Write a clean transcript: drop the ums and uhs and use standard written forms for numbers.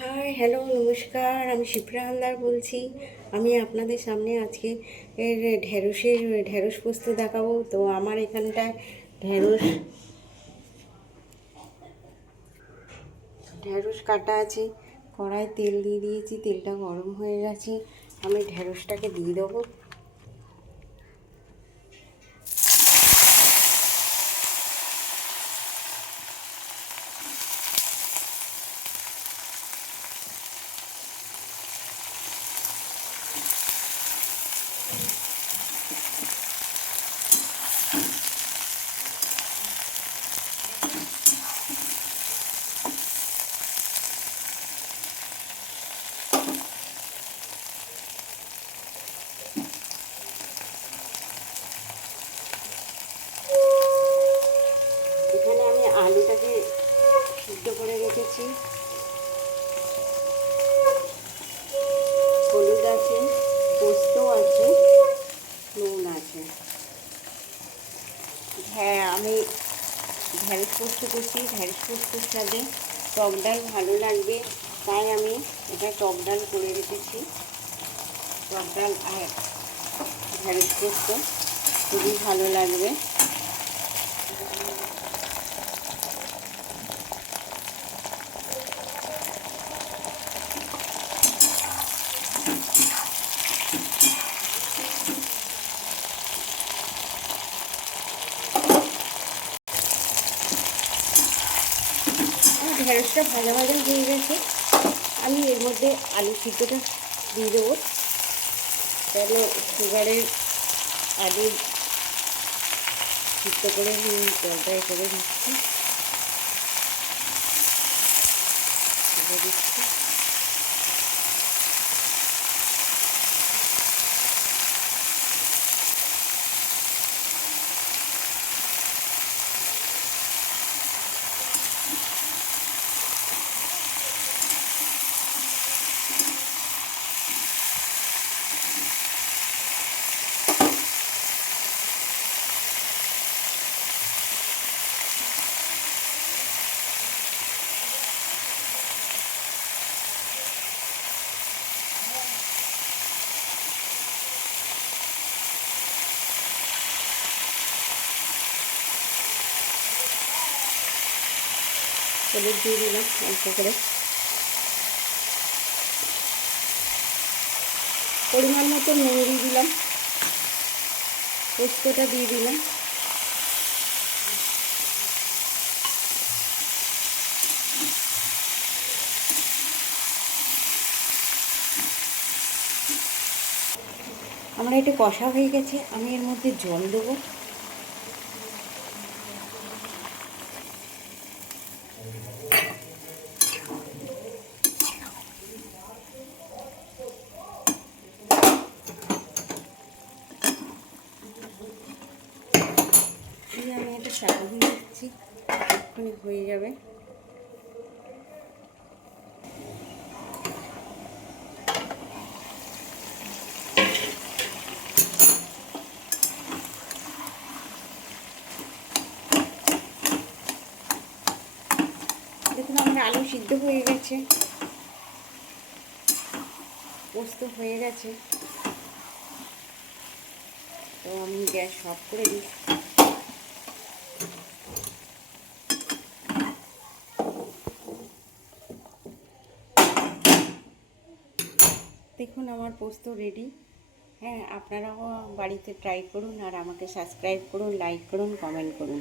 Hi hello নমস্কার, আমি শিপ্রা হালদার বলছি। আমি আপনাদের সামনে আজকে ঢেঁড়স পোস্ত দেখাবো। তো আমার এখানটায় ঢেঁড়স কাটা আছে, কড়াই তেল দিয়ে দিয়েছি, তেলটা গরম হয়ে গেছে। আমি ঢেঁড়সটাকে দিয়ে দেবো। এখানে আমি আলুটাকে সিদ্ধ করে রেখেছি। হলুদ আছে, পোস্ত আছে, নুন আছে। হ্যাঁ, আমি ঢেঁড়স পোস্ত করছি। ঢেঁড়স পোস্তর সাথে টক ডাল ভালো লাগবে, তাই আমি এটা টক ডাল করে রেখেছি। টক ডাল আর ঢেঁড়স পোস্ত খুবই ভালো লাগবে। ঢেঁড়সটা ভাজা ভাজা হয়ে গেছে। আমি এর মধ্যে আলু সিদ্ধটা দিয়ে দেবো। তাহলে সুগারের আলু সিদ্ধ করে জলটা করে দিচ্ছি, দিচ্ছি। হলুদ দিয়ে দিলাম অল্প করে, পরিমাণ মতো নুন দিয়ে দিলাম, পোস্তটা দিয়ে দিলাম। আমরা এটা কষা হয়ে গেছে, আমি এর মধ্যে জল দেবো। আমি এটা চাপা দিয়ে দিচ্ছি, এক্ষুনি হয়ে যাবে। দেখুন আমার আলু সিদ্ধ হয়ে গেছে, পোস্ত হয়ে গেছে। তো আমি গ্যাস অফ করে দিই। দেখুন আমার পোস্ত রেডি। হ্যাঁ, আপনারাও বাড়িতে ট্রাই করুন, আর আমাকে সাবস্ক্রাইব করুন, লাইক করুন, কমেন্ট করুন।